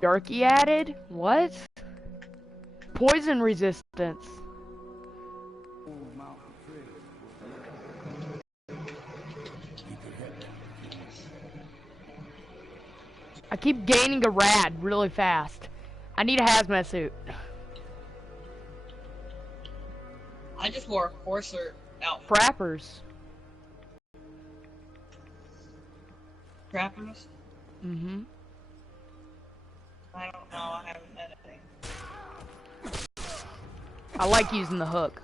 Jerky added? What? Poison resistance. I keep gaining a rad really fast. I need a hazmat suit. I just wore a coarser outfit. Frappers. Frappers? Mm-hmm. I don't know, I haven't met anything. I like using the hook.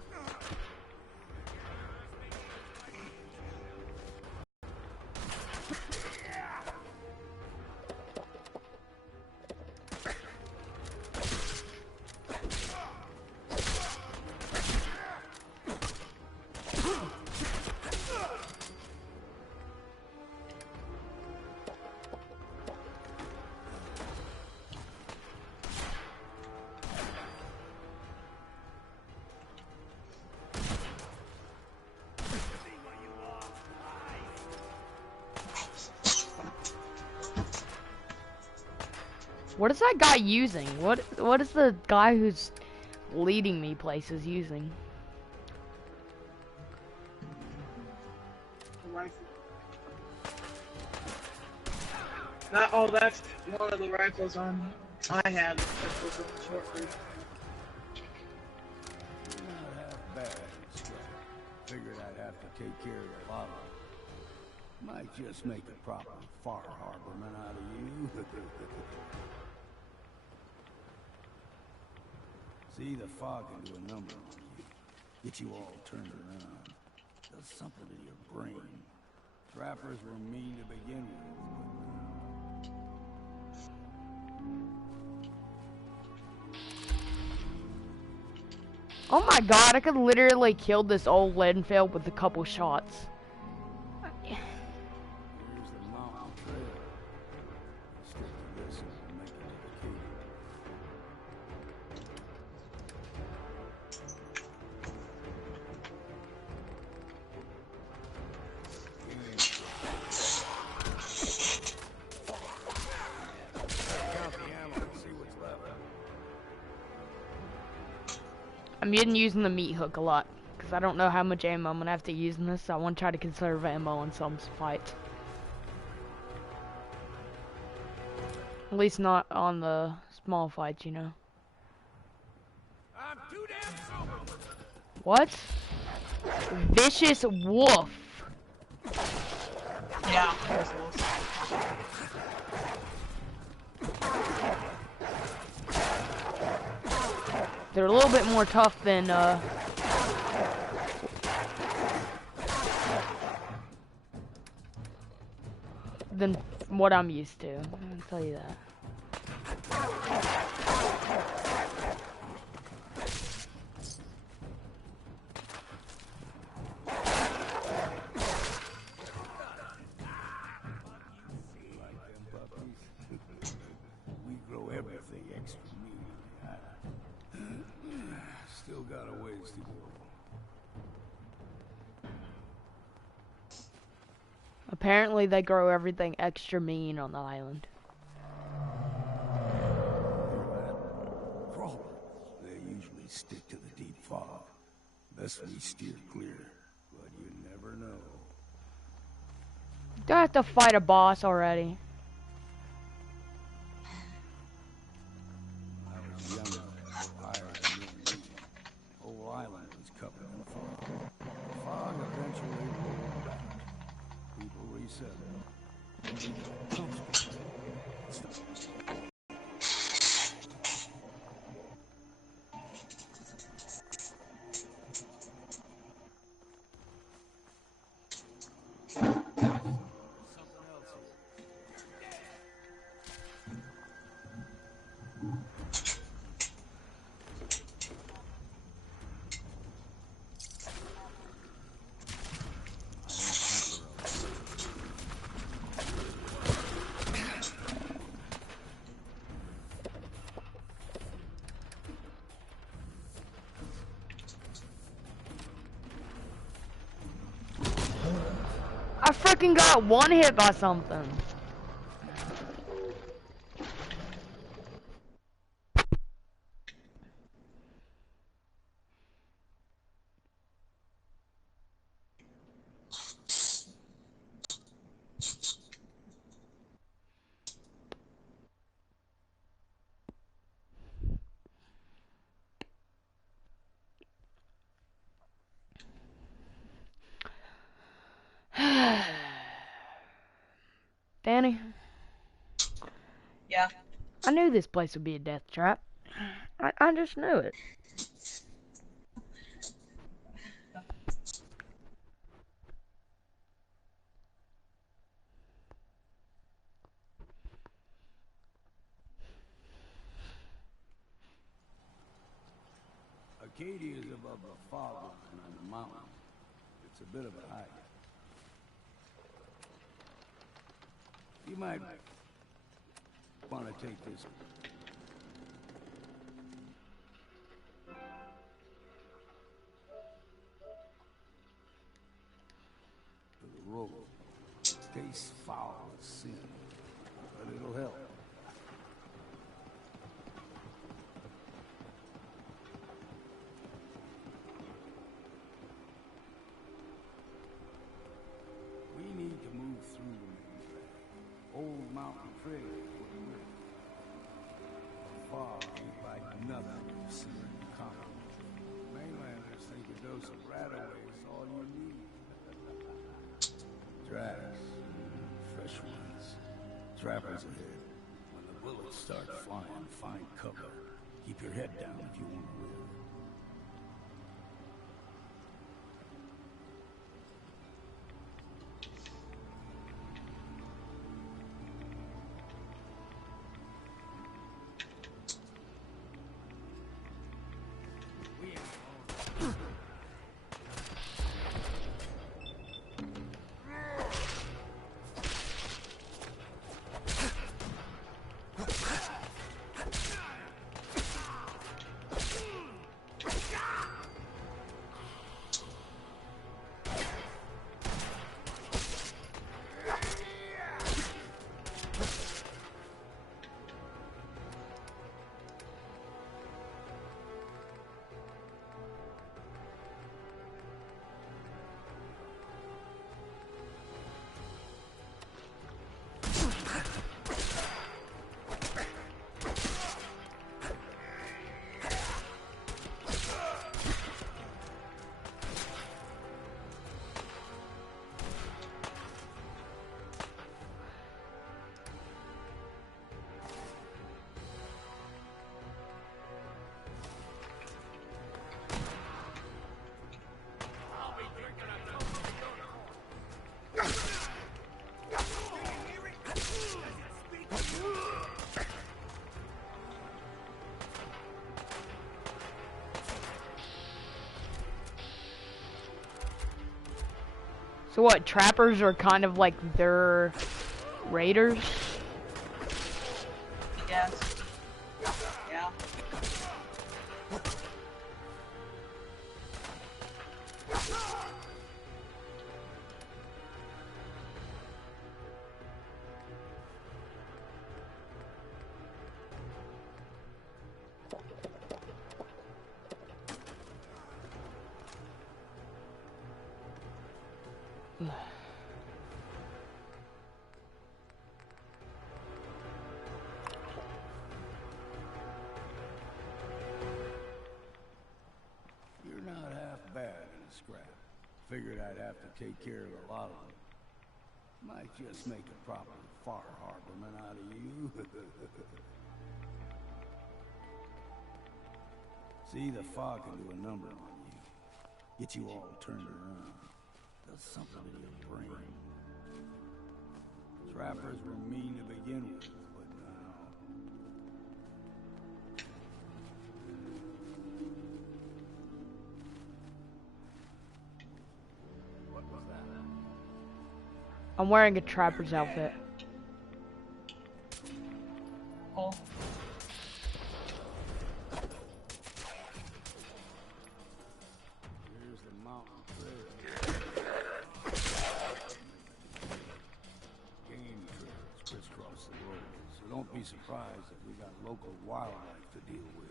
What is that guy using? What is the guy who's leading me places using? Rifle. Oh, that's one of the rifles I had. That was a short range. Not half bad, figured I'd have to take care of a lot of them. Might just make a proper far harborman out of you. See, the fog can do a number on you. Get you all turned around. Does something to your brain. Trappers were mean to begin with, Oh my god, I could literally kill this old Leadenfield with a couple shots. here's the mountain trail. Stick to this and we'll make it to I'm using the meat hook a lot, because I don't know how much ammo I'm going to have to use in this, so I want to try to conserve ammo in some fights. At least not on the small fights, you know. I'm too damn sober. What? Vicious wolf. Yeah, there's wolves. They're a little bit more tough than what I'm used to. I'll tell you that. We grow everything extra mean. Still got a ways to go. Apparently they grow everything extra mean on the island. Crawler. They usually stick to the deep fog. Best we steer clear, but you never know. Do I have to fight a boss already? I was younger, higher than you and me. Whole island was covered in fog. The fog eventually rolled back. People resettled. I freaking got one hit by something. Danny. Yeah. I knew this place would be a death trap. I just knew it. Acadia is above the fog line on the mountain. It's a bit of a hike. You might want to take this. To the road. Tastes foul as sin, but it'll help. We need to move through the main track. Old mountain trail is what we're in. The fog ain't like nothing you've seen in the common. Mainlanders think a dose of rat-away is all you need. Tracks. Fresh ones. Trappers ahead. When the bullets start flying, find cover. Keep your head down if you want to live. So what, trappers are kind of like their raiders? Yes. Yeah. You're not half bad in a scrap. Figured I'd have to take care of a lot of them. Might just make a proper far harborman out of you. See, the fog can do a number on you. Get you all turned around. Does something to your brain. Trappers were mean to begin with, but now... What was that? I'm wearing a trapper's outfit. Oh. Here's the mountain trail. Game trails crisscross the road, so don't be surprised if we got local wildlife to deal with.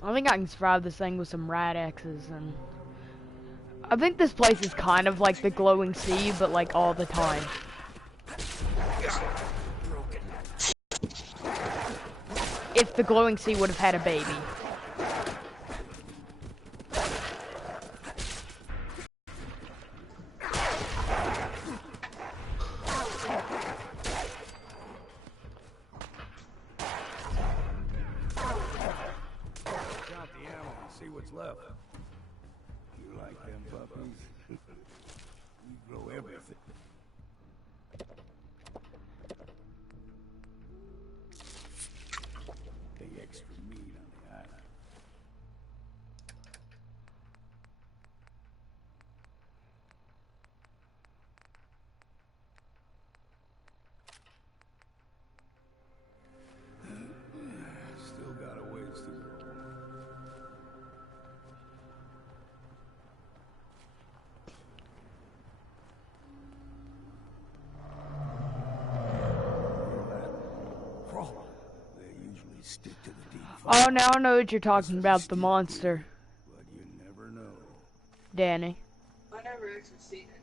I think I can survive this thing with some rat axes and I think this place is kind of like the glowing sea, but like all the time. If the glowing sea would have had a baby. Count the ammo and see what's left. You like them puppies? You grow everything. The extra meat on the island. Still got a ways to go. Crawl. They usually stick to the deep Oh, now I know what you're talking about, the monster, but you never know. Danny. I never actually seen it.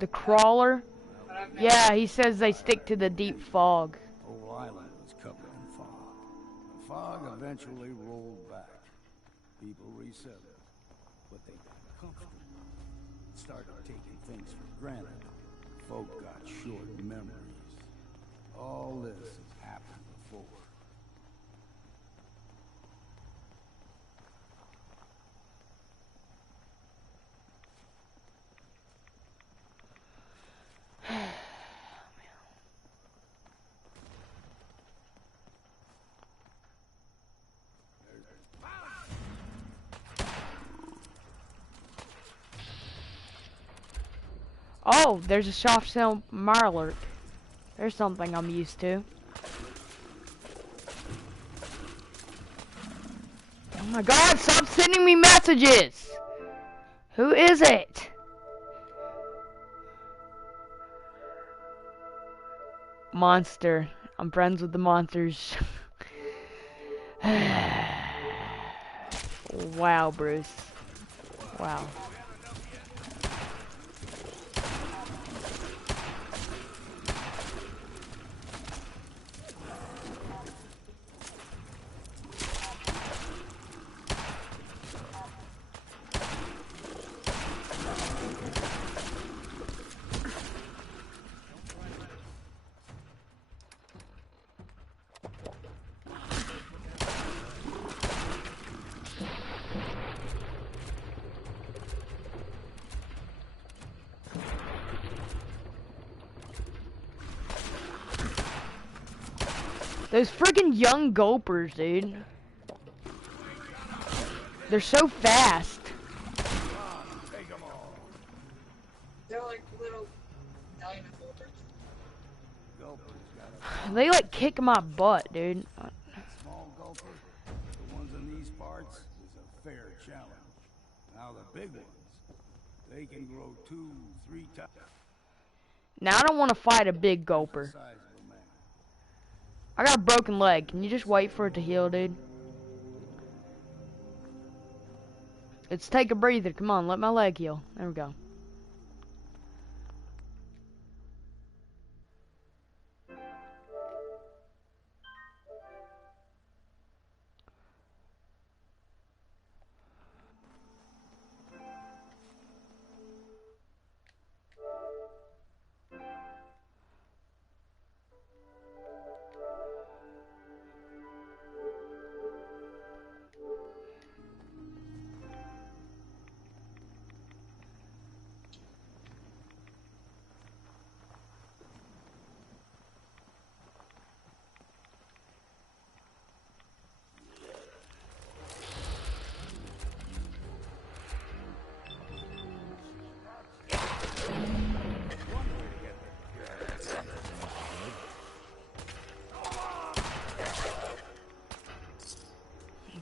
The crawler? But I've never Yeah, he says they stick to the deep fog. Whole island was covered in fog. The fog eventually rolled back. People resettled, but they got comfortable. Started taking things for granted. Folk got short memories. All this has happened before. Oh, there's a soft cell mirror. There's something I'm used to. Oh my god, stop sending me messages! Who is it? Monster. I'm friends with the monsters. Wow, Bruce. Wow. Those friggin' young gulpers, dude. They're so fast. They're like little dinosaurs. They like kick my butt, dude. Small gulper, the ones in these parts, is a fair challenge. Now the big ones, they can grow 2-3 times Now I don't want to fight a big the gulper. size of a man. I got a broken leg. Can you just wait for it to heal, dude? Let's take a breather. Come on, let my leg heal. There we go.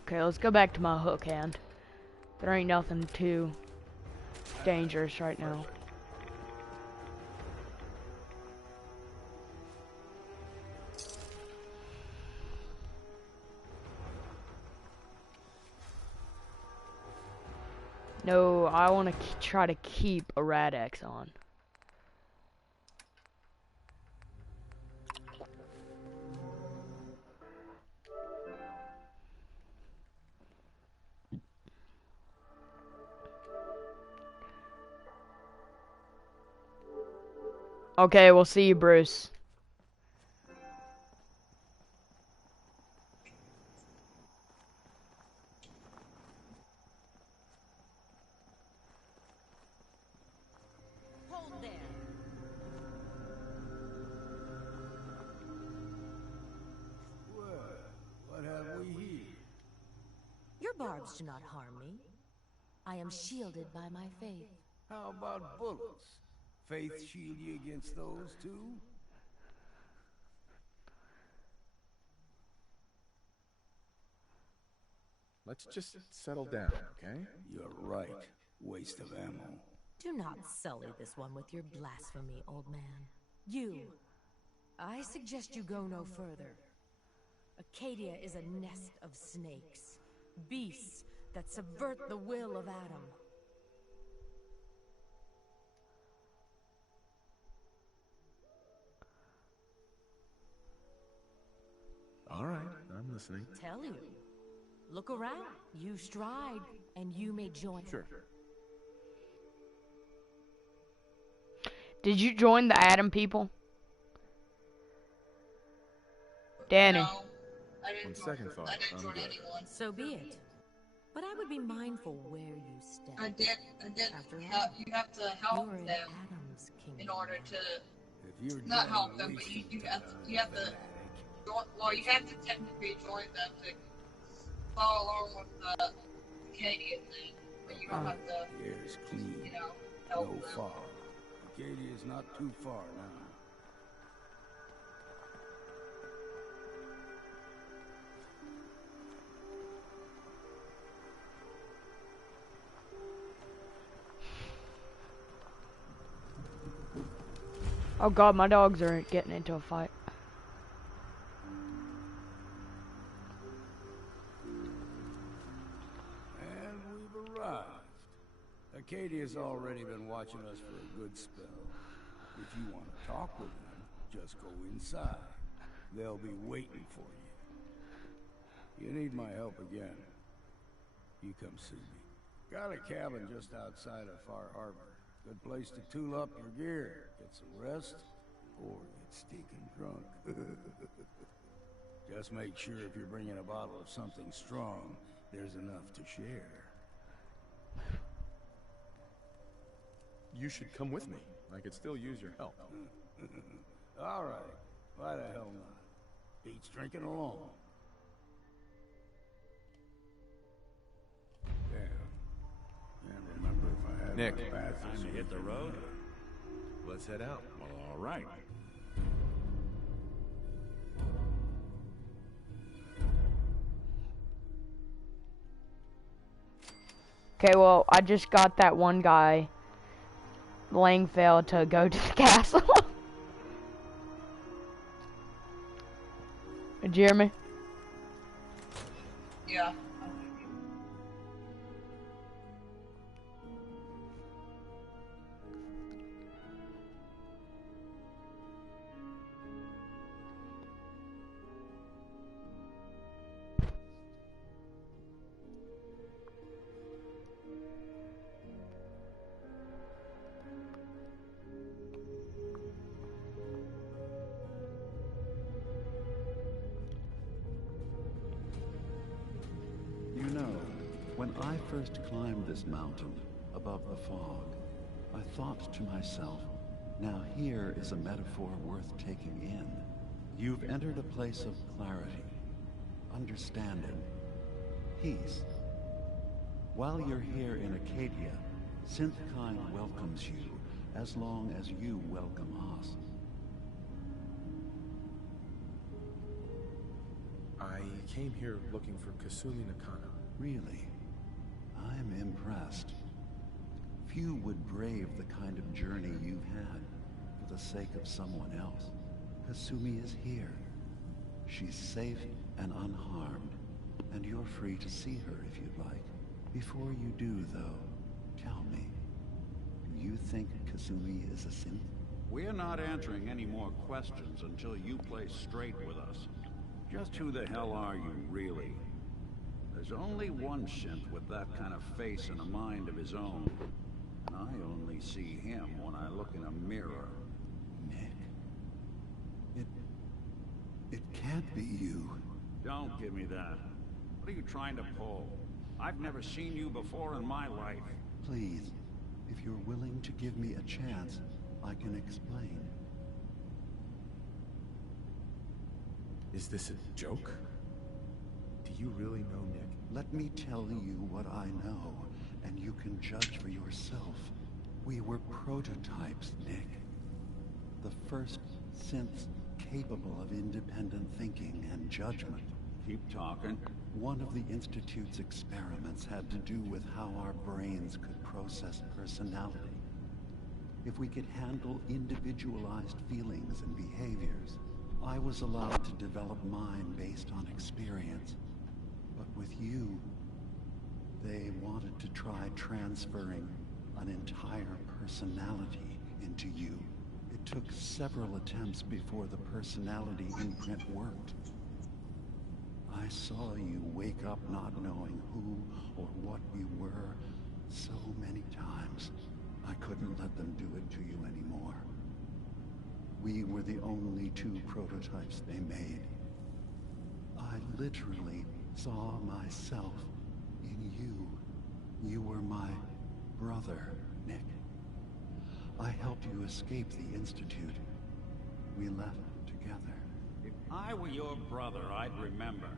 Okay, let's go back to my hook hand. There ain't nothing too dangerous right now. No, I want to try to keep a Rad-X on. Okay, we'll see you, Bruce. Hold there. Well, what have we here? Your barbs do not harm me. I am shielded by my faith. How about bullets? Faith shield you against those too? Let's just settle down, okay? You're right. Waste of ammo. Do not sully this one with your blasphemy, old man. You. I suggest you go no further. Acadia is a nest of snakes. Beasts that subvert the will of Adam. All right, I'm listening. Tell you. Look around. You stride, and you may join. Sure. Did you join the Adam people? Danny. No, I didn't On join, second thought, I didn't I'm join good. anyone. So be it. But I would be mindful where you step. I did. After all, You have to You're help in them Adam's kingdom. in order to If you're not done help them, but wasting you time, have to fanatic, join. Well, you have to technically join them to follow along with the Acadia thing, but you don't have to, the air's clean. you know, help No them. fog. Acadia's not too far now. Oh god, my dogs are getting into a fight. And we've arrived. Acadia's already been watching us for a good spell. If you want to talk with them, just go inside. They'll be waiting for you. You need my help again, you come see me. Got a cabin just outside of Far Harbor. Good place to tool up your gear, get some rest, or get stinking drunk. Just make sure if you're bringing a bottle of something strong, there's enough to share. You should come with me. I could still use your help. All right. Why the hell not? Beats drinking alone. Damn. Can't remember if I had Nick, my bath Time to hit the road? Let's head out. Well, all right. Okay, well, I just got that one guy, Langfell, to go to the castle. Jeremy? Yeah. You know, when I first climbed this mountain above the fog, I thought to myself, now here is a metaphor worth taking in. You've entered a place of clarity, understanding, peace. While you're here in Acadia, Synthkind welcomes you as long as you welcome us. I came here looking for Kasumi Nakano. Really? I'm impressed. Few would brave the kind of journey you've had for the sake of someone else. Kasumi is here. She's safe and unharmed, and you're free to see her if you'd like. Before you do, though, tell me, do you think Kasumi is a synth? We're not answering any more questions until you play straight with us. Just who the hell are you, really? There's only one synth with that kind of face and a mind of his own. And I only see him when I look in a mirror. Nick. It can't be you. Don't give me that. What are you trying to pull? I've never seen you before in my life. Please, if you're willing to give me a chance, I can explain. Is this a joke? Do you really know Nick? Let me tell you what I know, and you can judge for yourself. We were prototypes, Nick. The first synths capable of independent thinking and judgment. Keep talking. One of the Institute's experiments had to do with how our brains could process personality. If we could handle individualized feelings and behaviors, I was allowed to develop mine based on experience. But with you, they wanted to try transferring an entire personality into you. It took several attempts before the personality imprint worked. I saw you wake up not knowing who or what you were so many times. I couldn't let them do it to you anymore. We were the only two prototypes they made. I literally saw myself in you. You were my brother, Nick. I helped you escape the Institute. We left together. If I were your brother, I'd remember.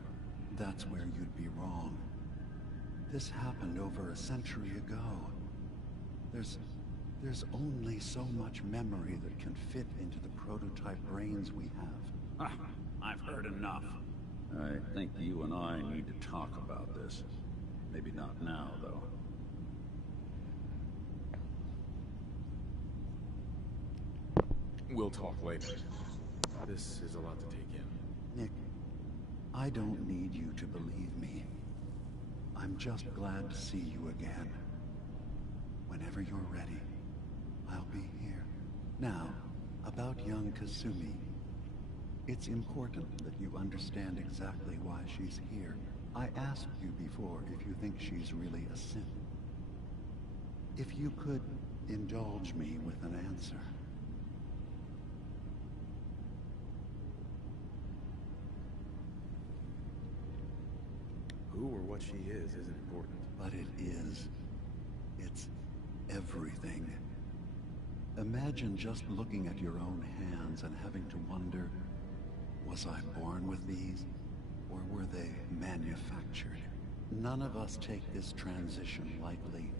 That's where you'd be wrong. This happened over a century ago. There's only so much memory that can fit into the prototype brains we have. I've heard enough. I think you and I need to talk about this. Maybe not now, though. We'll talk later. This is a lot to take in. Nick, I don't need you to believe me. I'm just glad to see you again. Whenever you're ready, I'll be here. Now, about young Kasumi. It's important that you understand exactly why she's here. I asked you before if you think she's really a synth. If you could indulge me with an answer. Who or what she is isn't important. But it is. It's everything. Imagine just looking at your own hands and having to wonder, was I born with these, or were they manufactured? None of us take this transition lightly.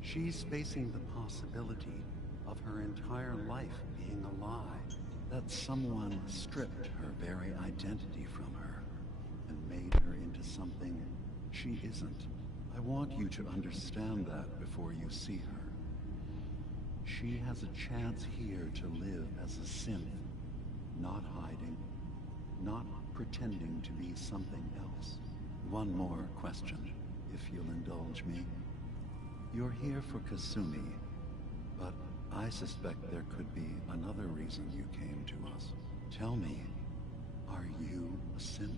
She's facing the possibility of her entire life being a lie, that someone stripped her very identity from her and made her into something she isn't. I want you to understand that before you see her. She has a chance here to live as a synth, not hiding, not pretending to be something else. One more question, if you'll indulge me. You're here for Kasumi, but I suspect there could be another reason you came to us. Tell me, are you a synth?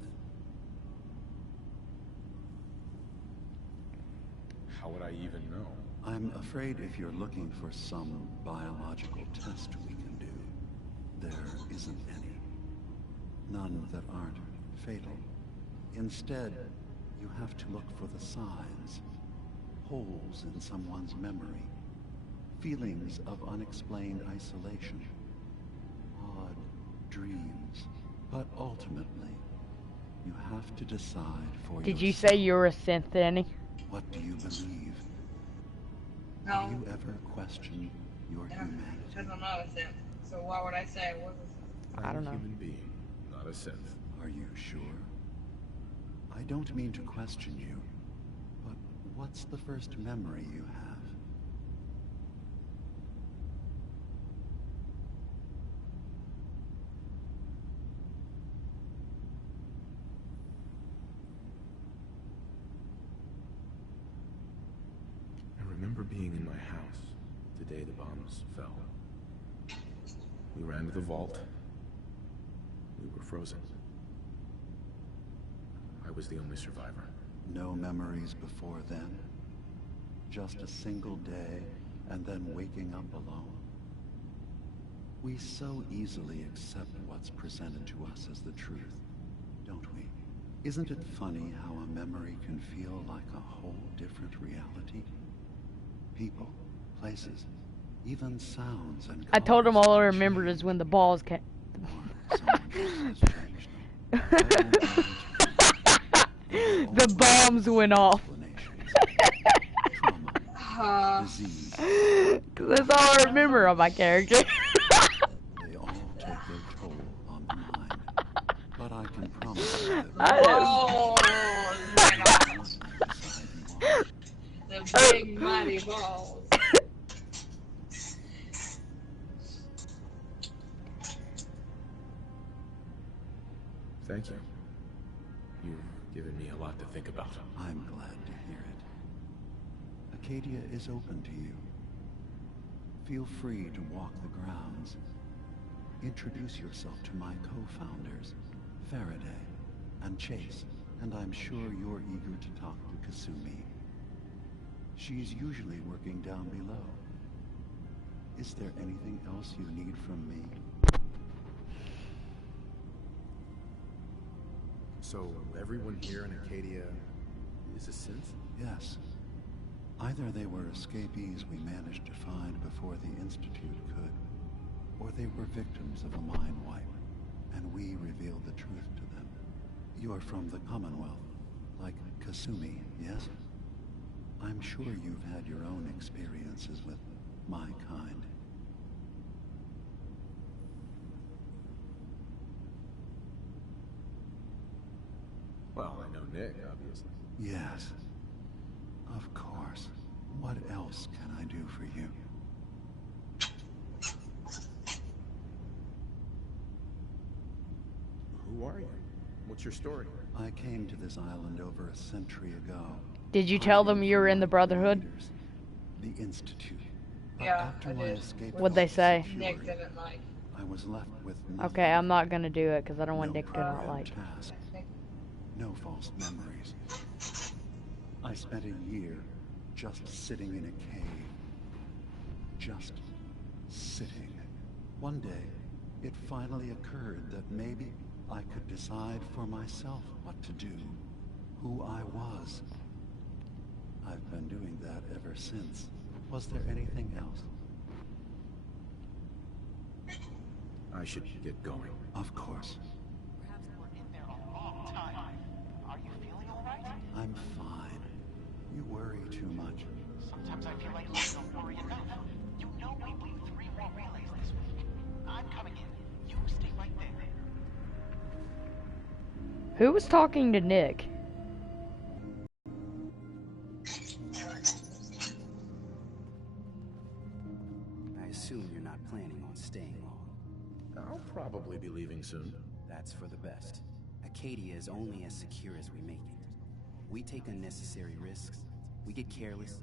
How would I even know? I'm afraid if you're looking for some biological test we can do, there isn't any. None that aren't fatal. Instead, you have to look for the signs. Holes in someone's memory. Feelings of unexplained isolation. Odd dreams. But ultimately, you have to decide for Did you yourself. say you're a synth, Annie? What do you believe? No. Have you ever questioned your Yeah, humanity? because I'm not a synth. So why would I say I was a synth? I don't know. I'm a human being, not a synth. Are you sure? I don't mean to question you, but what's the first memory you have? I remember being day the bombs fell. We ran to the vault. We were frozen. I was the only survivor. No memories before then? Just a single day, and then waking up alone? We so easily accept what's presented to us as the truth, don't we? Isn't it funny how a memory can feel like a whole different reality? People, places, even sounds and I told him colors all I can remembered change. is when the balls came. Or someone else has changed them. I don't want to. There will The always bombs be went off. explanations. Trauma, disease. That's all I remember of my character. They all take their toll on the mind. But I can promise you that I Oh, inside you are. the big mighty balls. Thank you. You've given me a lot to think about. I'm glad to hear it. Acadia is open to you. Feel free to walk the grounds. Introduce yourself to my co-founders, Faraday and Chase, and I'm sure you're eager to talk to Kasumi. She's usually working down below. Is there anything else you need from me? So, everyone here in Acadia is a synth? Yes. Either they were escapees we managed to find before the Institute could, or they were victims of a mind wipe, and we revealed the truth to them. You're from the Commonwealth, like Kasumi, yes? I'm sure you've had your own experiences with my kind. Well, I know Nick, obviously. Yes. Of course. What else can I do for you? Who are you? What's your story? I came to this island over a century ago. Did you tell them you were in the Brotherhood? Leaders, the Institute. But Yeah, after I my did. escape What'd they from say? Nick security, didn't like. I was left with nothing. Okay, I'm not gonna do it because I don't want No Nick to not program like. task, no false memories. I spent a year just sitting in a cave. Just sitting. One day, it finally occurred that maybe I could decide for myself what to do, who I was. I've been doing that ever since. Was there anything else? I should get going. Of course. Perhaps we're in there a long time. Are you feeling all right? I'm fine. You worry too much. Sometimes I feel like you don't worry enough. You know we blew 3 more relays this week. I'm coming in. You stay right there. Who was talking to Nick? I assume you're not planning on staying long. I'll probably be leaving soon. That's for the best. Acadia is only as secure as we make it. We take unnecessary risks, we get careless,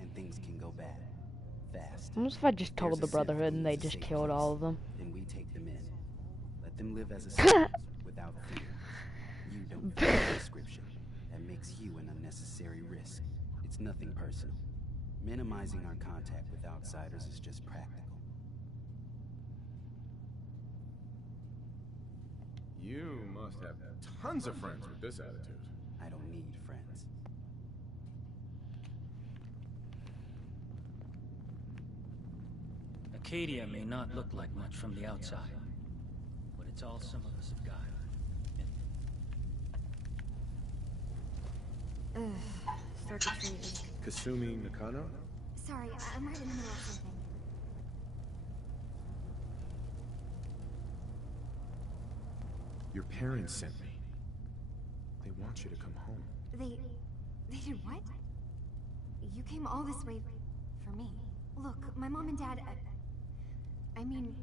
and things can go bad. Fast. What if I just told There's the a Brotherhood Sith and they needs a just safe killed place. all of them? Then we take them in. Let them live as a citizens without fear. You don't fit the description. That makes you an unnecessary risk. It's nothing personal. Minimizing our contact with outsiders is just practical. You must have tons of friends with this attitude. I don't need friends. Acadia may not look like much from the outside, but it's all some of us have got. Circuitry. Kasumi Nakano? Sorry, I'm right in the middle of something. Your parents sent me. They want you to come home. They did what? You came all this way for me. Look, my mom and dad, I mean,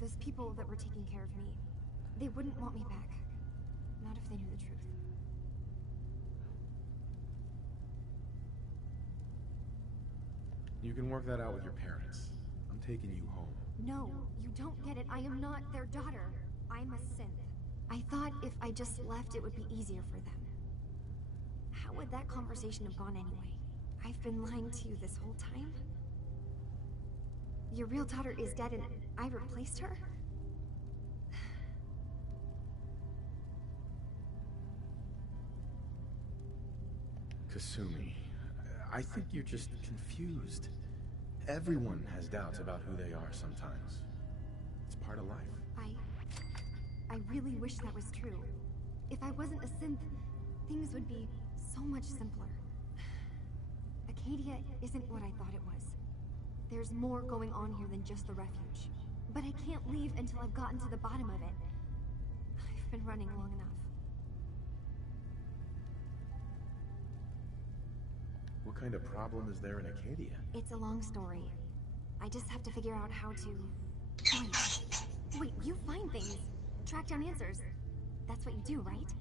those people that were taking care of me, they wouldn't want me back. Not if they knew the truth. You can work that out with your parents. taken you home. No, you don't get it. I am not their daughter. I'm a synth. I thought if I just left, it would be easier for them. How would that conversation have gone anyway? I've been lying to you this whole time? Your real daughter is dead and I replaced her? Kasumi, I think you're just confused. Everyone has doubts about who they are sometimes. It's part of life. I really wish that was true. If I wasn't a synth, things would be so much simpler. Acadia isn't what I thought it was. There's more going on here than just the refuge. But I can't leave until I've gotten to the bottom of it. I've been running long enough. What kind of problem is there in Acadia? It's a long story. I just have to figure out how to... Wait, you find things. Track down answers. That's what you do, right?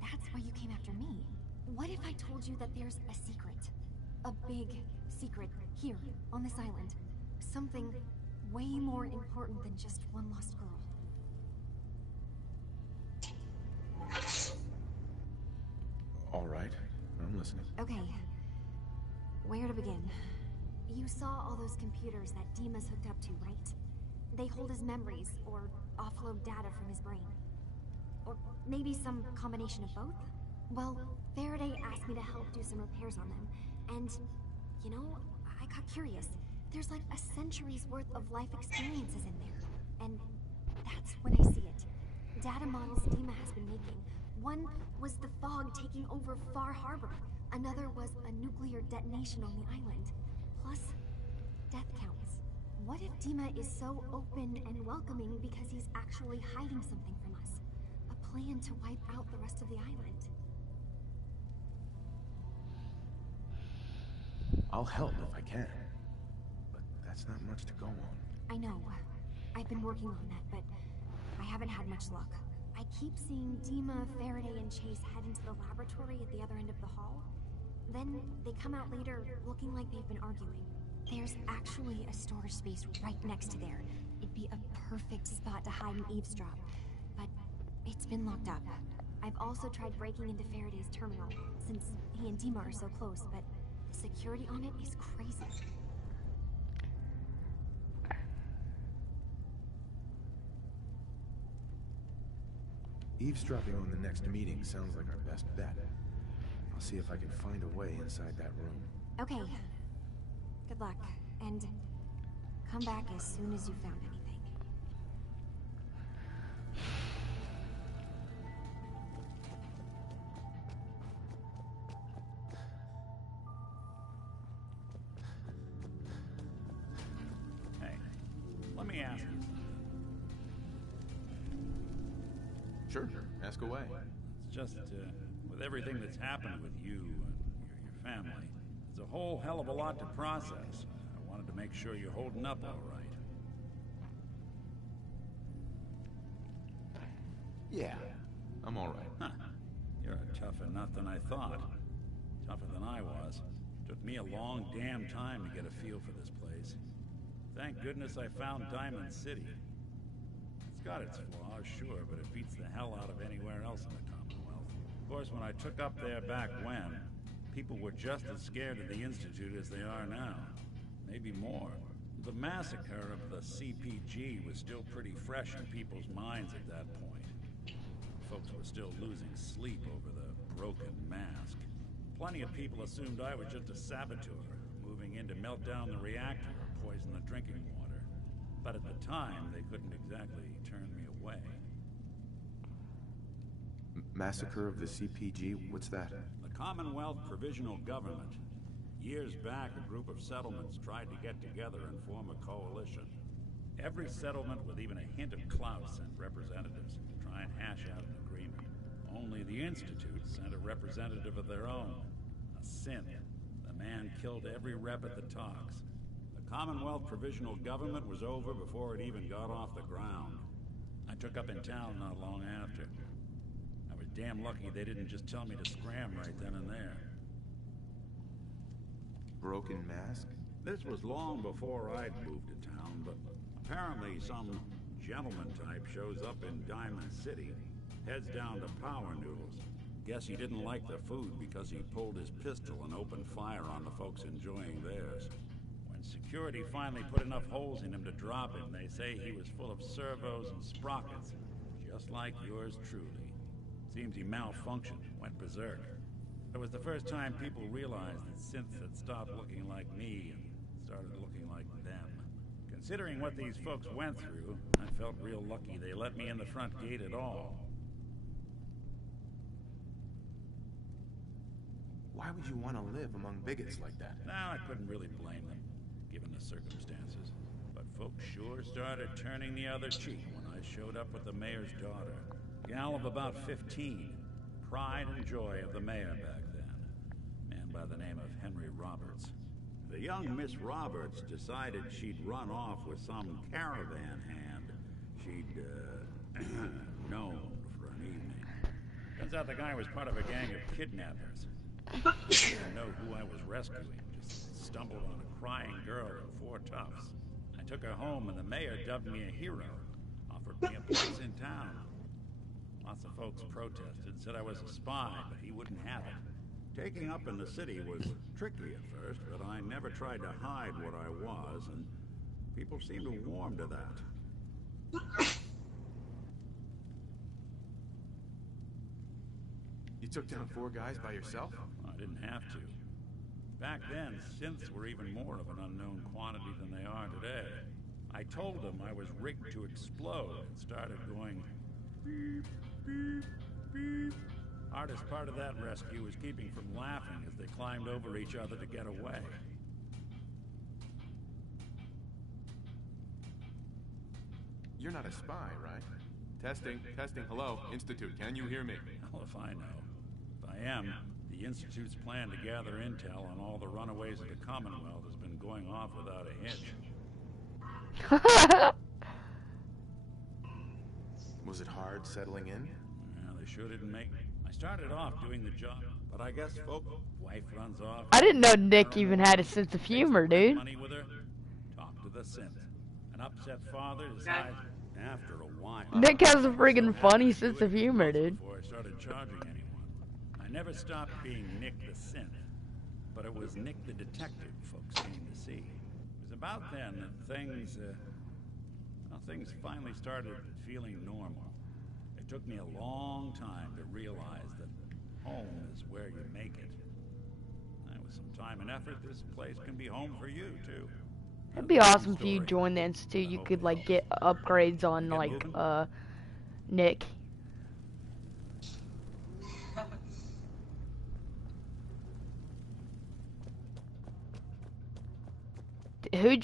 That's why you came after me. What if I told you that there's a secret? A big secret here, on this island. Something way more important than just one lost girl. All right, I'm listening. Okay. Where to begin? You saw all those computers that Dima's hooked up to, right? They hold his memories, or offload data from his brain. Or maybe some combination of both? Well, Faraday asked me to help do some repairs on them, and, you know, I got curious. There's like a century's worth of life experiences in there, and that's when I see it. Data models Dima has been making. One was the fog taking over Far Harbor. Another was a nuclear detonation on the island. Plus, death counts. What if Dima is so open and welcoming because he's actually hiding something from us? A plan to wipe out the rest of the island. I'll help if I can. But that's not much to go on. I know. I've been working on that, but I haven't had much luck. I keep seeing Dima, Faraday, and Chase head into the laboratory at the other end of the hall. Then they come out later looking like they've been arguing. There's actually a storage space right next to there. It'd be a perfect spot to hide and eavesdrop. But it's been locked up. I've also tried breaking into Faraday's terminal, since he and Dima are so close, but the security on it is crazy. Eavesdropping on the next meeting sounds like our best bet. I'll see if I can find a way inside that room. Okay. Good luck, and come back as soon as you found anything. Hey, let me ask you something. Sure, ask away. It's just, with everything that's happened with you and your family, it's a whole hell of a lot to process. I wanted to make sure you're holding up all right. Yeah, I'm all right. Huh. You're a tougher nut than I thought. Tougher than I was. Took me a long damn time to get a feel for this place. Thank goodness I found Diamond City. It's got its flaws, sure, but it beats the hell out of anywhere else in the Commonwealth. Of course, when I took up there back when, people were just as scared of the Institute as they are now. Maybe more. The massacre of the CPG was still pretty fresh in people's minds at that point. Folks were still losing sleep over the broken mask. Plenty of people assumed I was just a saboteur, moving in to melt down the reactor or poison the drinking water. But at the time, they couldn't exactly turn me away. Massacre of the CPG? What's that? The Commonwealth Provisional Government. Years back, a group of settlements tried to get together and form a coalition. Every settlement with even a hint of clout sent representatives to try and hash out an agreement. Only the Institute sent a representative of their own. A synth. The man killed every rep at the talks. The Commonwealth Provisional Government was over before it even got off the ground. I took up in town not long after. I was damn lucky they didn't just tell me to scram right then and there. Broken mask? This was long before I'd moved to town, but apparently some gentleman type shows up in Diamond City, heads down to Power Noodles. Guess he didn't like the food because he pulled his pistol and opened fire on the folks enjoying theirs. When security finally put enough holes in him to drop him, they say he was full of servos and sprockets, just like yours truly. Seems he malfunctioned, went berserk. It was the first time people realized that synths had stopped looking like me and started looking like them. Considering what these folks went through, I felt real lucky they let me in the front gate at all. Why would you want to live among bigots like that? Now, I couldn't really blame them, given the circumstances. But folks sure started turning the other cheek when I showed up with the mayor's daughter. Gal of about 15. Pride and joy of the mayor back then. Man by the name of Henry Roberts. The young Miss Roberts decided she'd run off with some caravan hand she'd, known for an evening. Turns out the guy was part of a gang of kidnappers. I didn't know who I was rescuing, just stumbled on a crying girl and 4 toughs. I took her home and the mayor dubbed me a hero, offered me a place in town. Lots of folks protested, said I was a spy, but he wouldn't have it. Taking up in the city was tricky at first, but I never tried to hide what I was, and people seemed to warm to that. You took down 4 guys by yourself? I didn't have to. Back then, synths were even more of an unknown quantity than they are today. I told them I was rigged to explode and started going beep, beep, beep. Hardest part of that rescue was keeping from laughing as they climbed over each other to get away. You're not a spy, right? Testing, testing, hello, Institute, can you hear me? Hell if I know. If I am, the Institute's plan to gather intel on all the runaways of the Commonwealth has been going off without a hitch. Was it hard settling in? Yeah, they sure didn't make me. I started off doing the job, but I guess wife runs off. I didn't know Nick even had a sense of humor, dude. Money with her, talk to the synth. An upset father decides after a while. Nick has a friggin' funny sense of humor, dude. Before I started charging anyone. I never stopped being Nick the synth, but it was Nick the detective folks came to see. It was about then that things finally started feeling normal. It took me a long time to realize that home is where you make it. And with some time and effort, this place can be home for you, too. It'd be awesome if you joined the Institute. You could, like, get upgrades on, like, Nick.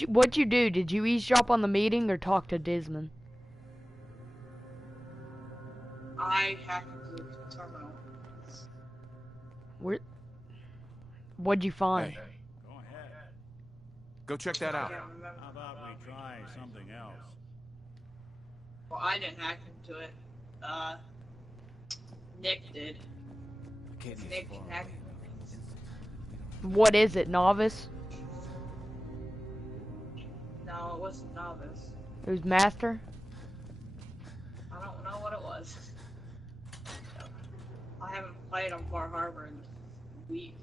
What'd you do? Did you eavesdrop on the meeting or talk to Desmond? I hacked into the terminal. What'd you find? Hey. Go ahead. Go check that out. How about we try something else? Well, I didn't hack into it. Nick did. Nick hacked. What is it, novice? No, it wasn't novice. It was master? I don't know what it was. I haven't played on Far Harbor in a week.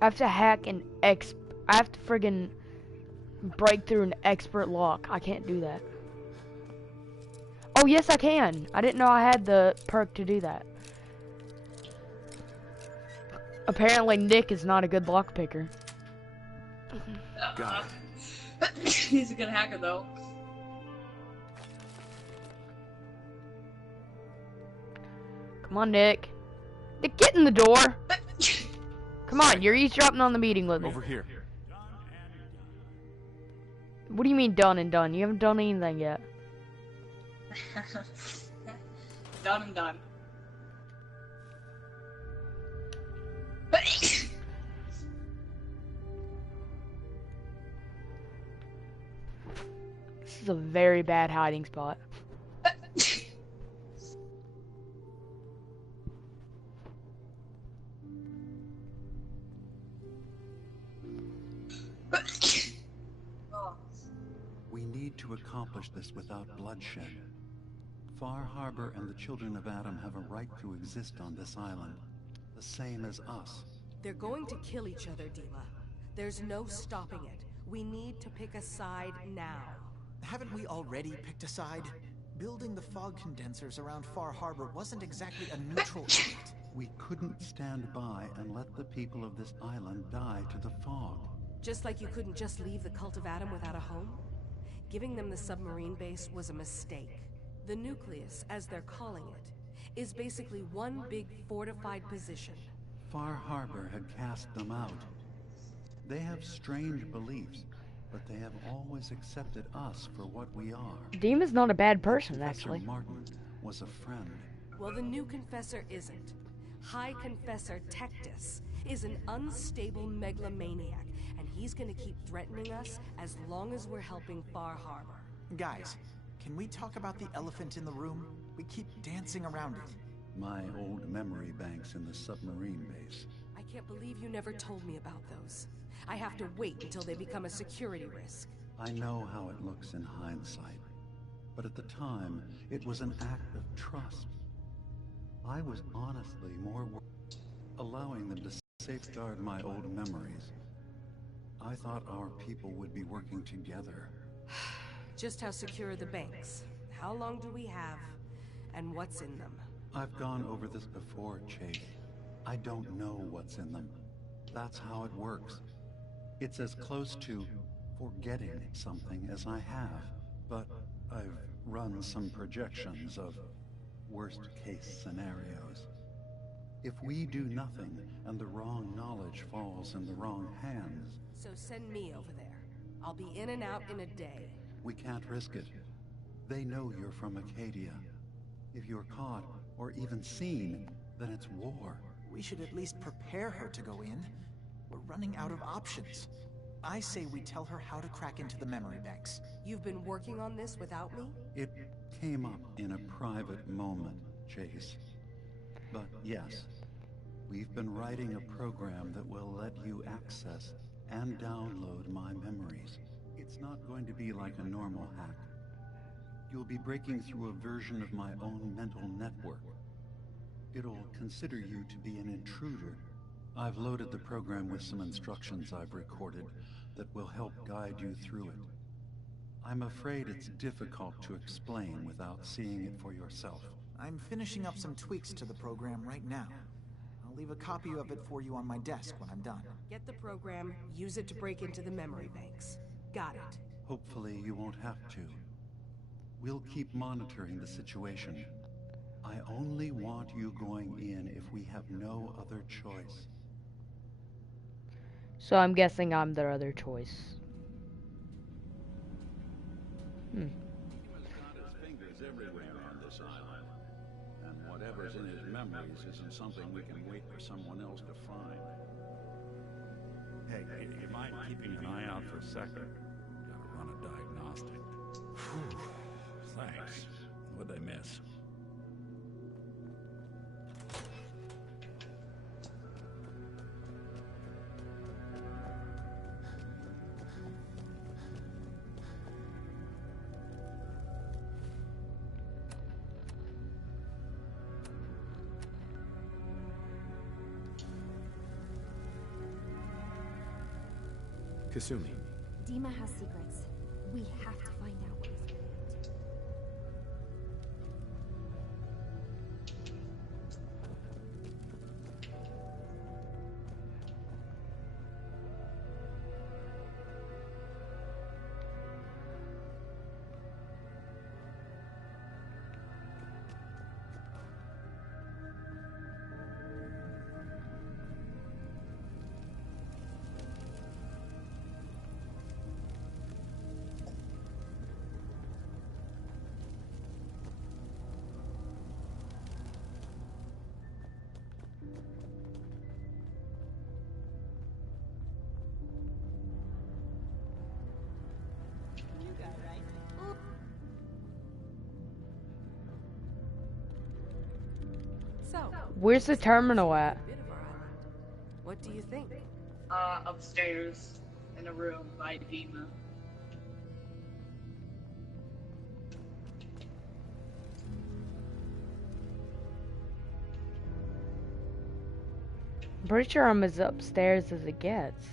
I have to hack an I have to friggin' break through an expert lock. I can't do that. Oh, yes, I can. I didn't know I had the perk to do that. Apparently, Nick is not a good lock picker. Got it. He's a good hacker, though. Come on, Nick. Nick, get in the door. Come on, you're eavesdropping on the meeting with me. Over here. What do you mean done and done? You haven't done anything yet. Done and done. This is a very bad hiding spot. We need to accomplish this without bloodshed. Far Harbor and the children of Adam have a right to exist on this island, the same as us. They're going to kill each other, Dima. There's no stopping it. We need to pick a side now. Haven't we already picked a side? Building the fog condensers around Far Harbor wasn't exactly a neutral act. We couldn't stand by and let the people of this island die to the fog. Just like you couldn't just leave the Cult of Adam without a home? Giving them the submarine base was a mistake. The nucleus, as they're calling it, is basically one big fortified position. Far Harbor had cast them out. They have strange beliefs, but they have always accepted us for what we are. Dima's not a bad person, Professor actually. Martin was a friend. Well, the new confessor isn't. High Confessor Tectus is an unstable megalomaniac, and he's gonna keep threatening us as long as we're helping Far Harbor. Guys, can we talk about the elephant in the room? We keep dancing around it. My old memory banks in the submarine base. I can't believe you never told me about those. I have to wait until they become a security risk. I know how it looks in hindsight, but at the time, it was an act of trust. I was honestly more allowing them to safeguard my old memories. I thought our people would be working together. Just how secure are the banks? How long do we have? And what's in them? I've gone over this before, Chase. I don't know what's in them. That's how it works. It's as close to forgetting something as I have. But I've run some projections of worst-case scenarios. If we do nothing and the wrong knowledge falls in the wrong hands... So send me over there. I'll be in and out in a day. We can't risk it. They know you're from Acadia. If you're caught, or even seen, then it's war. We should at least prepare her to go in. We're running out of options. I say we tell her how to crack into the memory banks. You've been working on this without me? It came up in a private moment, Chase. But yes, we've been writing a program that will let you access and download my memories. It's not going to be like a normal hack. You'll be breaking through a version of my own mental network. It'll consider you to be an intruder. I've loaded the program with some instructions I've recorded that will help guide you through it. I'm afraid it's difficult to explain without seeing it for yourself. I'm finishing up some tweaks to the program right now. I'll leave a copy of it for you on my desk when I'm done. Get the program, use it to break into the memory banks. Got it. Hopefully you won't have to. We'll keep monitoring the situation. I only want you going in if we have no other choice. So I'm guessing I'm their other choice. He's got his fingers everywhere on this island. And whatever's in his memories isn't something we can wait for someone else to find. Hey, you mind keeping an eye out for a second? Gotta run a diagnostic. Phew. Thanks. What'd they miss? Kasumi. Dima has secrets. We have to find out what he's doing. So, Where's the terminal at? a bit of our island. What do you think? Upstairs in a room by Dima. I'm pretty sure I'm as upstairs as it gets.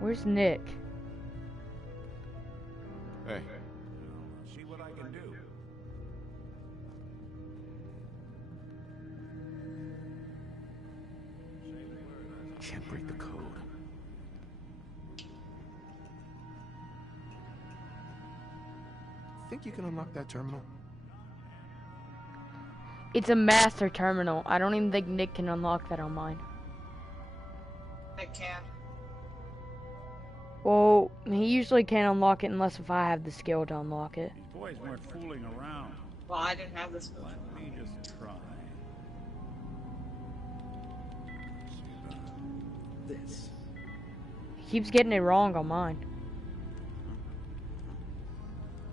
Where's Nick? Hey. See what I can do. Can't break the code. Think you can unlock that terminal? It's a master terminal. I don't even think Nick can unlock that on mine. It can. Well, he usually can't unlock it unless if I have the skill to unlock it. These boys weren't fooling around. Well, I didn't have this one. Let me just try. This. He keeps getting it wrong on mine.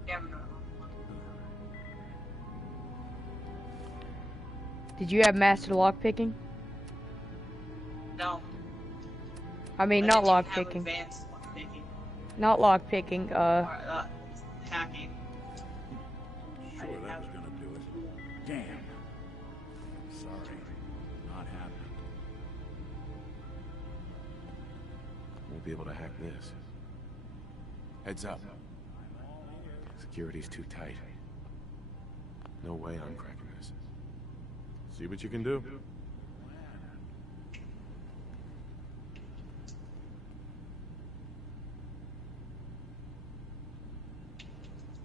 Yeah, Did you have master lockpicking? no. I mean, I not didn't even have lockpicking. advanced lockpicking. Not lockpicking, Or, hacking. Sure, that was gonna do it. Damn. Sorry. Not happening. Won't be able to hack this. Heads up. Security's too tight. No way I'm cracking this. See what you can do.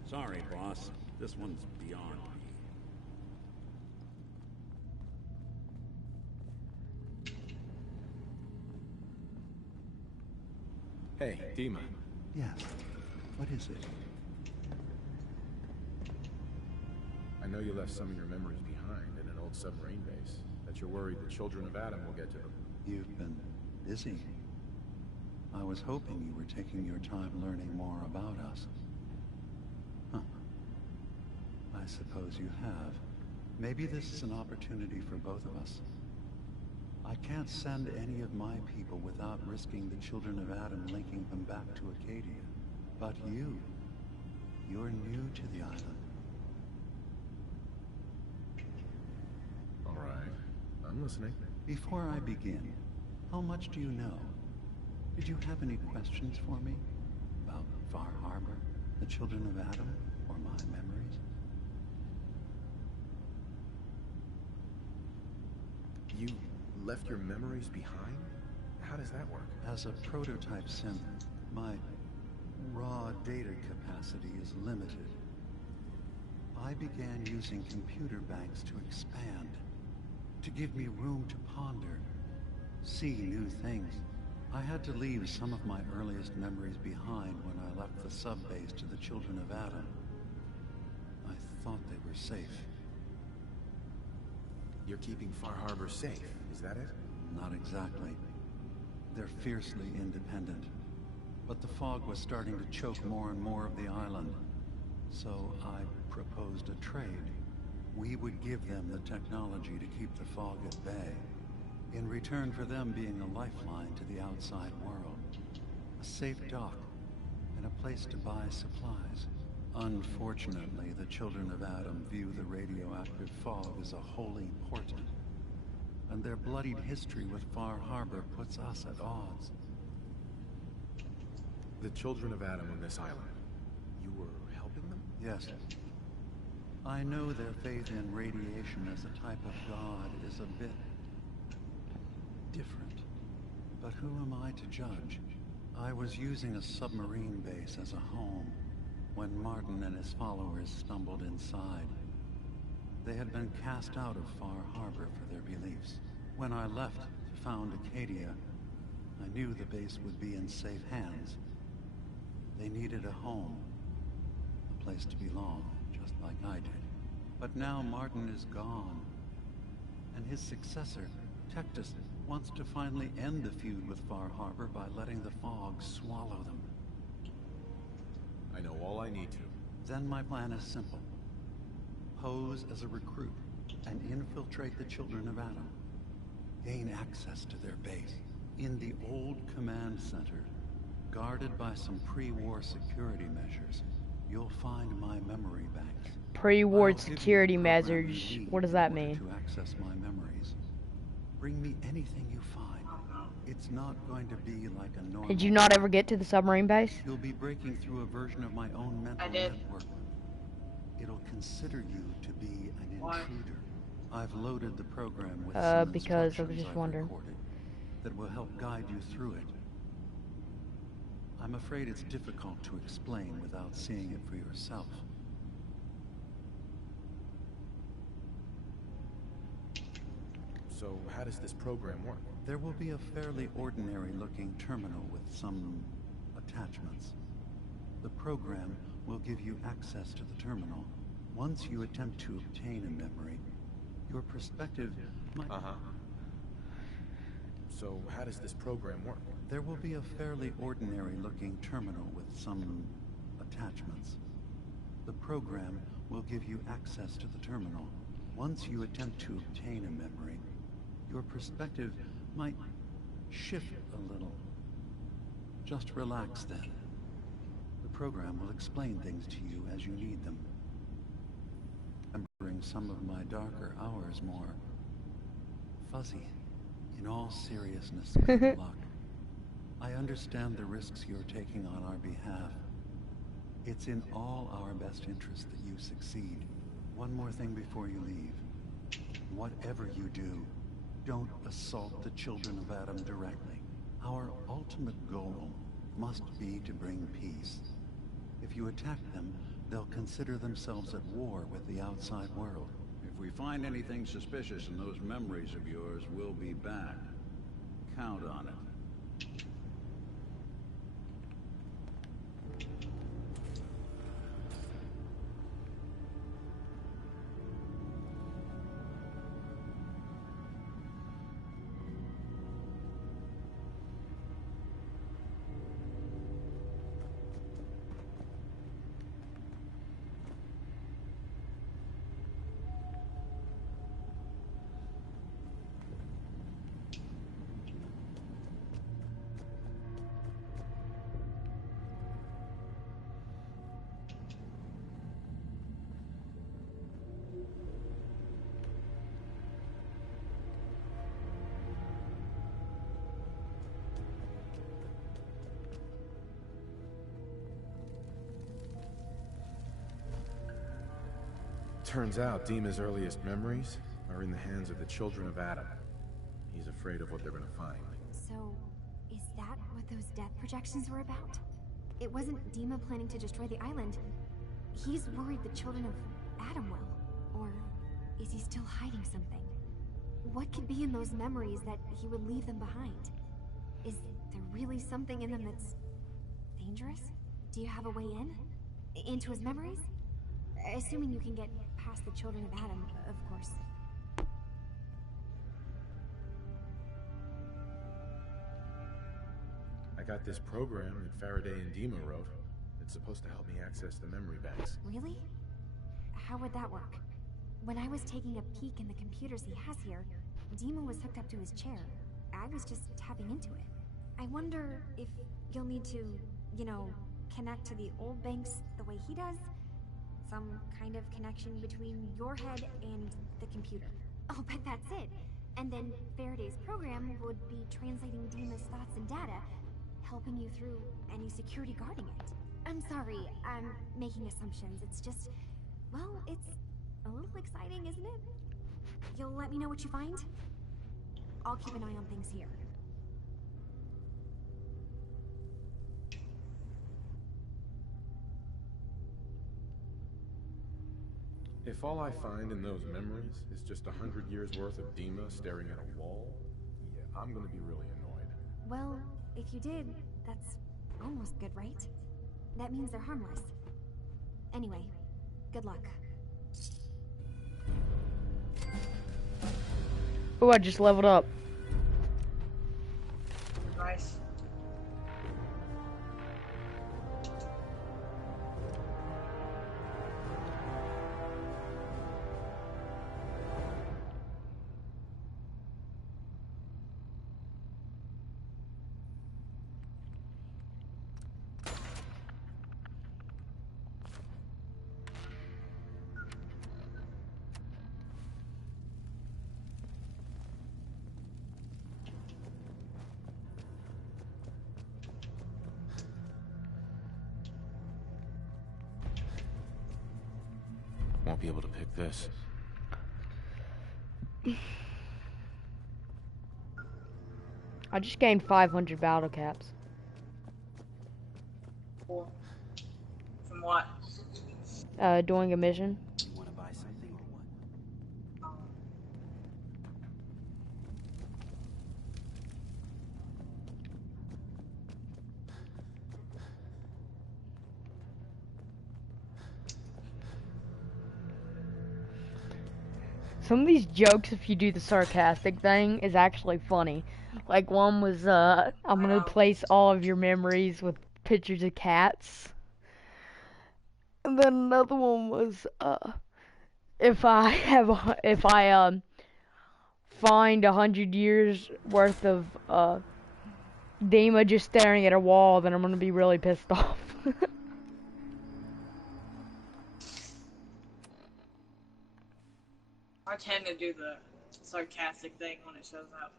Sorry, boss. This one's beyond me. Hey, Dima. Yes. What is it? I know you left some of your memories behind in an old submarine base. That you're worried the children of Adam will get to them. You've been busy. I was hoping you were taking your time learning more about us. Huh. I suppose you have. Maybe this is an opportunity for both of us. I can't send any of my people without risking the children of Adam linking them back to Acadia. But you're new to the island. All right. I'm listening. Before I begin, how much do you know? Did you have any questions for me? About Far Harbor, the children of Adam, or my memories? You left your memories behind? How does that work? As a prototype synth, my raw data capacity is limited. I began using computer banks to expand, to give me room to ponder, see new things. I had to leave some of my earliest memories behind when I left the sub-base to the children of Adam. I thought they were safe. You're keeping Far Harbor safe, is that it? Not exactly. They're fiercely independent. But the fog was starting to choke more and more of the island. So I proposed a trade. We would give them the technology to keep the fog at bay, in return for them being a lifeline to the outside world. A safe dock, and a place to buy supplies. Unfortunately, the children of Adam view the radioactive fog as a holy portent, and their bloodied history with Far Harbor puts us at odds. The children of Adam on this island. You were helping them? Yes. I know their faith in radiation as a type of god is a bit different. But who am I to judge? I was using a submarine base as a home, when Martin and his followers stumbled inside. They had been cast out of Far Harbor for their beliefs. When I left to found Acadia, I knew the base would be in safe hands. They needed a home, a place to belong, just like I did. But now Martin is gone, and his successor, Tectus, wants to finally end the feud with Far Harbor by letting the fog swallow them. I know all I need to. Then my plan is simple. Pose as a recruit and infiltrate the children of Adam. Gain access to their base in the old command center, guarded by some pre-war security measures. You'll find my memory banks. Pre-war I'll give you the security program measures. you need What does in that order mean? to access my memories. Bring me anything you find. It's not going to be like a normal... Did you not ever get to the submarine base? You'll be breaking through a version of my own mental network. It'll consider you to be an intruder. I've loaded the program with some because I was instructions just I've wondering. recorded that will help guide you through it. I'm afraid it's difficult to explain without seeing it for yourself. So how does this program work? There will be a fairly ordinary-looking terminal with some attachments. The program will give you access to the terminal. Once you attempt to obtain a memory, your perspective might... So how does this program work? There will be a fairly ordinary-looking terminal with some attachments. The program will give you access to the terminal. Once you attempt to obtain a memory, your perspective might shift a little. Just relax then. The program will explain things to you as you need them. Remembering some of my darker hours more fuzzy. In all seriousness, good luck. I understand the risks you're taking on our behalf. It's in all our best interest that you succeed. One more thing before you leave. Whatever you do, don't assault the children of Adam directly. Our ultimate goal must be to bring peace. If you attack them, they'll consider themselves at war with the outside world. If we find anything suspicious in those memories of yours, we'll be back. Count on it. Turns out Dima's earliest memories are in the hands of the children of Adam. He's afraid of what they're gonna find. So, is that what those death projections were about? It wasn't Dima planning to destroy the island. He's worried the children of Adam will. Or is he still hiding something? What could be in those memories that he would leave them behind? Is there really something in them that's dangerous? Do you have a way in? Into his memories? Assuming you can get past the children of Adam, of course. I got this program that Faraday and Dima wrote. It's supposed to help me access the memory banks. Really? How would that work? When I was taking a peek in the computers he has here, Dima was hooked up to his chair. I was just tapping into it. I wonder if you'll need to, you know, connect to the old banks the way he does? Some kind of connection between your head and the computer. I'll bet that's it. And then Faraday's program would be translating Dima's thoughts and data, helping you through any security guarding it. I'm sorry, I'm making assumptions. It's just, well, it's a little exciting, isn't it? You'll let me know what you find? I'll keep an eye on things here. If all I find in those memories is just 100 years worth of Dima staring at a wall, yeah, I'm gonna be really annoyed. Well, if you did, that's almost good, right? That means they're harmless. Anyway, good luck. Oh, I just leveled up. Nice. Won't be able to pick this. I just gained 500 battle caps. Cool. From what? Doing a mission. You want to buy something or what? Some of these jokes, if you do the sarcastic thing, is actually funny. Like one was, I'm gonna replace all of your memories with pictures of cats. And then another one was, if I find 100 years worth of, Dima just staring at a wall, then I'm gonna be really pissed off. I tend to do the sarcastic thing when it shows up.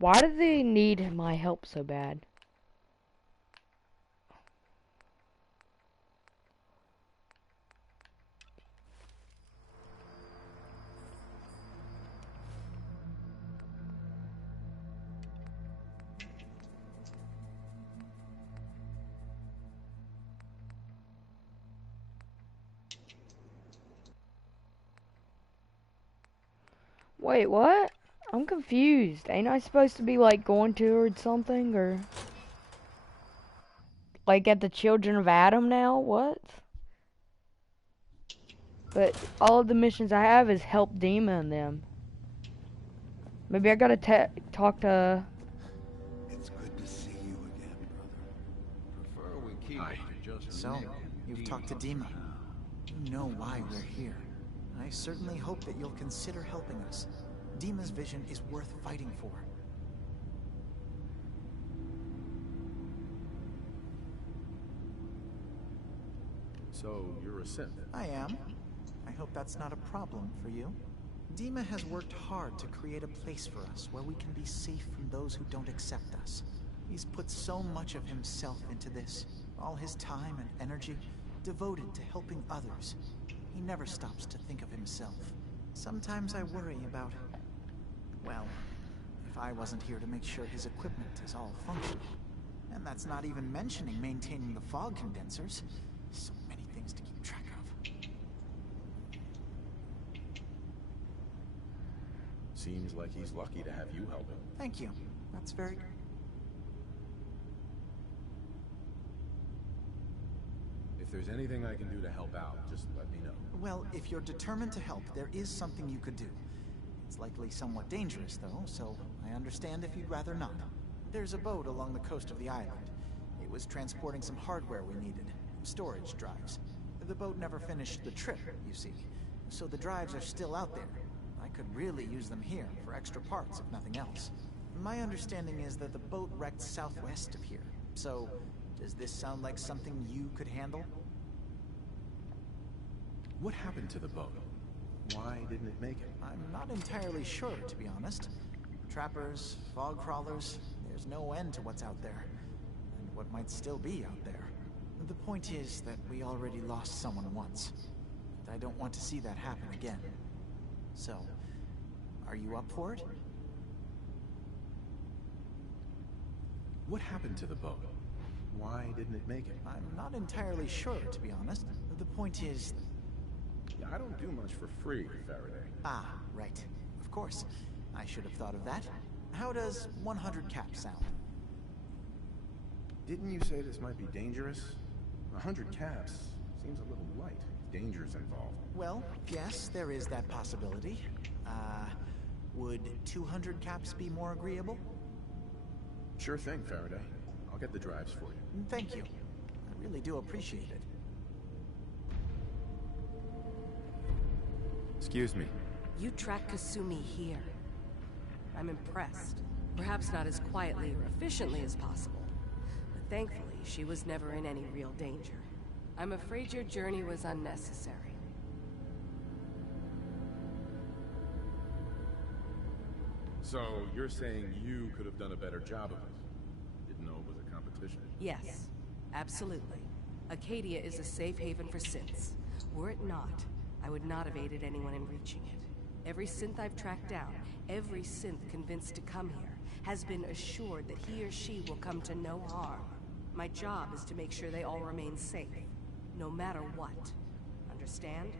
Why do they need my help so bad? Wait, what? I'm confused. Ain't I supposed to be like going towards something or like at the children of Adam now? What? But all of the missions I have is help Dima and them. Maybe I gotta talk to. It's good to see you again, brother. Prefer we keep Hi. it to just So, Nick and you've talked to Dima. Dima. You know why we're here. I certainly hope that you'll consider helping us. Dima's vision is worth fighting for. So, you're a synth. I am. I hope that's not a problem for you. Dima has worked hard to create a place for us where we can be safe from those who don't accept us. He's put so much of himself into this, all his time and energy devoted to helping others. He never stops to think of himself. Sometimes I worry about, well, if I wasn't here to make sure his equipment is all functional. And that's not even mentioning maintaining the fog condensers. So many things to keep track of. Seems like he's lucky to have you helping. Thank you. That's very... If there's anything I can do to help out, just let me know. Well, if you're determined to help, there is something you could do. It's likely somewhat dangerous, though, so I understand if you'd rather not. There's a boat along the coast of the island. It was transporting some hardware we needed. Storage drives. The boat never finished the trip, you see. So the drives are still out there. I could really use them here for extra parts, if nothing else. My understanding is that the boat wrecked southwest of here. So, does this sound like something you could handle? What happened to the boat? Why didn't it make it? I'm not entirely sure, to be honest. Trappers, fog crawlers, there's no end to what's out there. And what might still be out there. The point is that we already lost someone once. I don't want to see that happen again. So, are you up for it? What happened to the boat? Why didn't it make it? I'm not entirely sure, to be honest. The point is... Yeah, I don't do much for free, Faraday. Ah, right. Of course. I should have thought of that. How does 100 caps sound? Didn't you say this might be dangerous? 100 caps seems a little light. Danger's involved. Well, yes, there is that possibility. Would 200 caps be more agreeable? Sure thing, Faraday. I'll get the drives for you. Thank you. I really do appreciate it. Excuse me. You tracked Kasumi here. I'm impressed. Perhaps not as quietly or efficiently as possible, but thankfully she was never in any real danger. I'm afraid your journey was unnecessary. So, you're saying you could have done a better job of it? Didn't know it was a competition? Yes, absolutely. Acadia is a safe haven for synths. Were it not, I would not have aided anyone in reaching it. Every synth I've tracked down, every synth convinced to come here, has been assured that he or she will come to no harm. My job is to make sure they all remain safe, no matter what. Understand?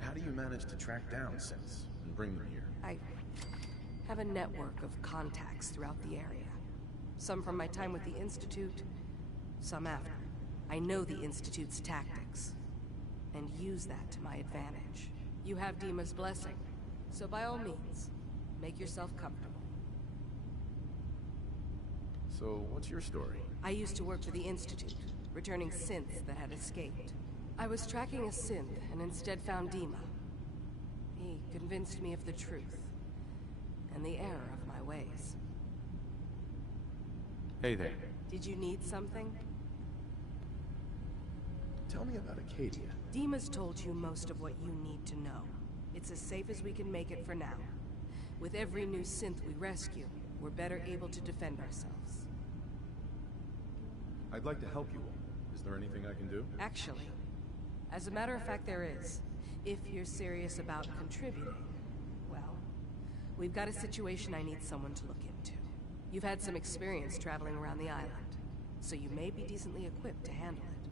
How do you manage to track down synths and bring them here? I have a network of contacts throughout the area. Some from my time with the Institute, some after. I know the Institute's tactics, and use that to my advantage. You have Dima's blessing, so by all means, make yourself comfortable. So, what's your story? I used to work for the Institute, returning synths that had escaped. I was tracking a synth and instead found Dima. He convinced me of the truth, and the error of my ways. Hey there. Did you need something? Tell me about Acadia. Dima's told you most of what you need to know. It's as safe as we can make it for now. With every new synth we rescue, we're better able to defend ourselves. I'd like to help you all. Is there anything I can do? Actually, as a matter of fact, there is. If you're serious about contributing, well, we've got a situation I need someone to look into. You've had some experience traveling around the island, so you may be decently equipped to handle it.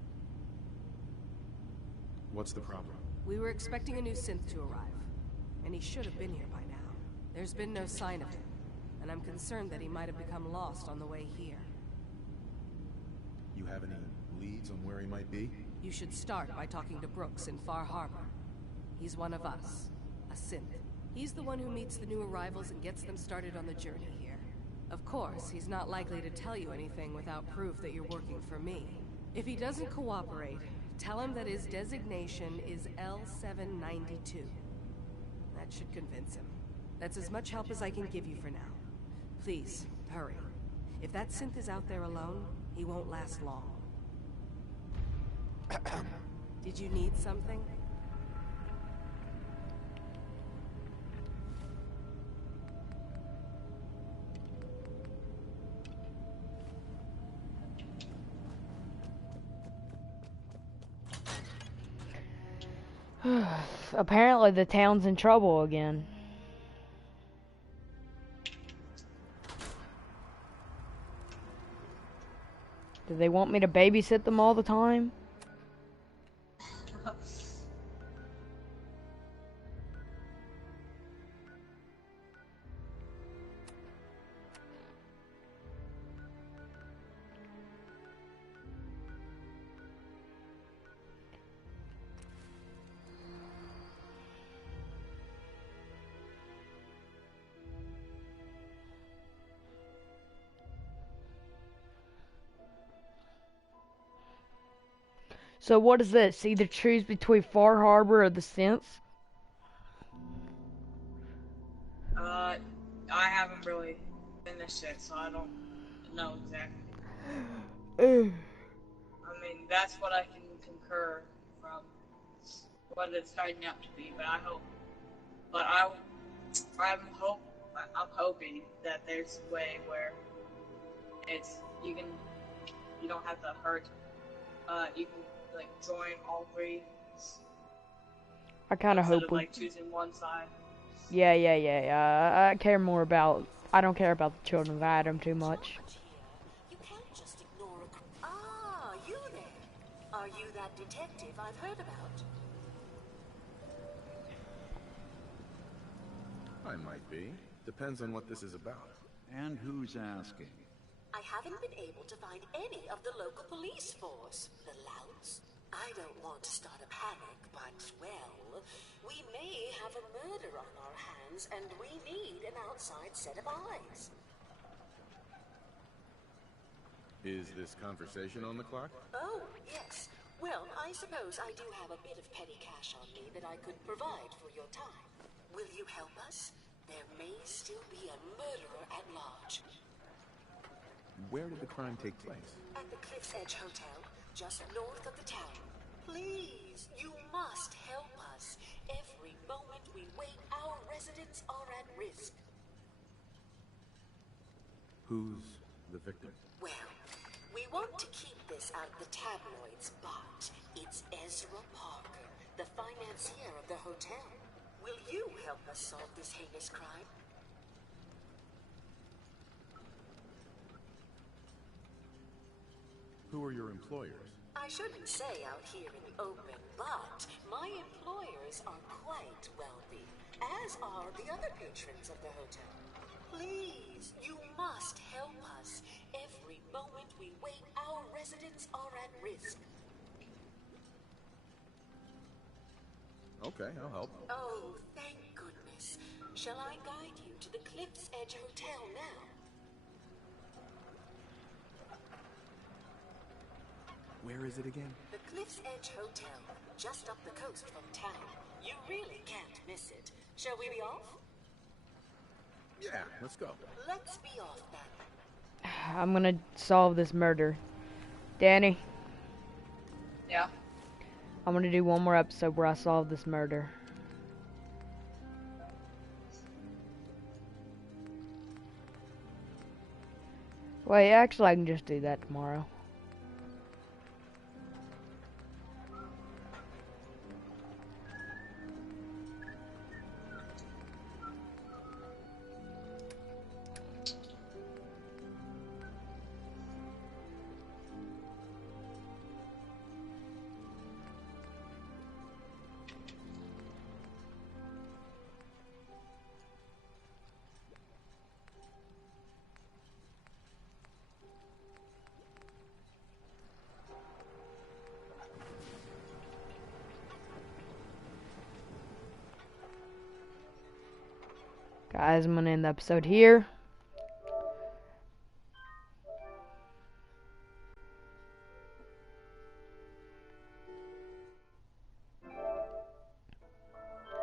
What's the problem? We were expecting a new synth to arrive, and he should have been here by now. There's been no sign of him, and I'm concerned that he might have become lost on the way here. You have any leads on where he might be? You should start by talking to Brooks in Far Harbor. He's one of us, a synth. He's the one who meets the new arrivals and gets them started on the journey here. Of course, he's not likely to tell you anything without proof that you're working for me. If he doesn't cooperate, tell him that his designation is L792. That should convince him. That's as much help as I can give you for now. Please, hurry. If that synth is out there alone, he won't last long. Did you need something? Apparently the town's in trouble again. Do they want me to babysit them all the time? So what is this? Either choose between Far Harbor or the synths? I haven't really finished it, so I don't know exactly. I mean, that's what I can concur from what it's turning out to be, but I hope. But I'm hope I'm hoping that there's a way where it's you don't have to hurt. You can like join all three I kind of instead hope of we. like choosing one side. Yeah. I care more about. I don't care about the children of Adam too much. You can't just ignore a... Ah, you there. Are you that detective I've heard about? I might be. Depends on what this is about. And who's asking? I haven't been able to find any of the local police force. The louts? I don't want to start a panic, but, well, we may have a murder on our hands, and we need an outside set of eyes. Is this conversation on the clock? Oh, yes. Well, I suppose I do have a bit of petty cash on me that I could provide for your time. Will you help us? There may still be a murderer at large. Where did the crime take place? At the Cliff's Edge Hotel, just north of the town. Please, you must help us. Every moment we wait, our residents are at risk. Who's the victim? Well, we want to keep this out of the tabloids, but it's Ezra Parker, the financier of the hotel. Will you help us solve this heinous crime? Who are your employers? I shouldn't say out here in the open, but my employers are quite wealthy, as are the other patrons of the hotel. Please, you must help us. Every moment we wait, our residents are at risk. Okay, I'll help. Oh, thank goodness. Shall I guide you to the Cliff's Edge Hotel now? Where is it again? The Cliff's Edge Hotel, just up the coast from town. You really can't miss it. Shall we be off? Yeah, let's go. Let's be off then. I'm gonna solve this murder. Danny. Yeah. I'm gonna do one more episode where I solve this murder. Wait, actually I can just do that tomorrow. Guys, I'm gonna end the episode here.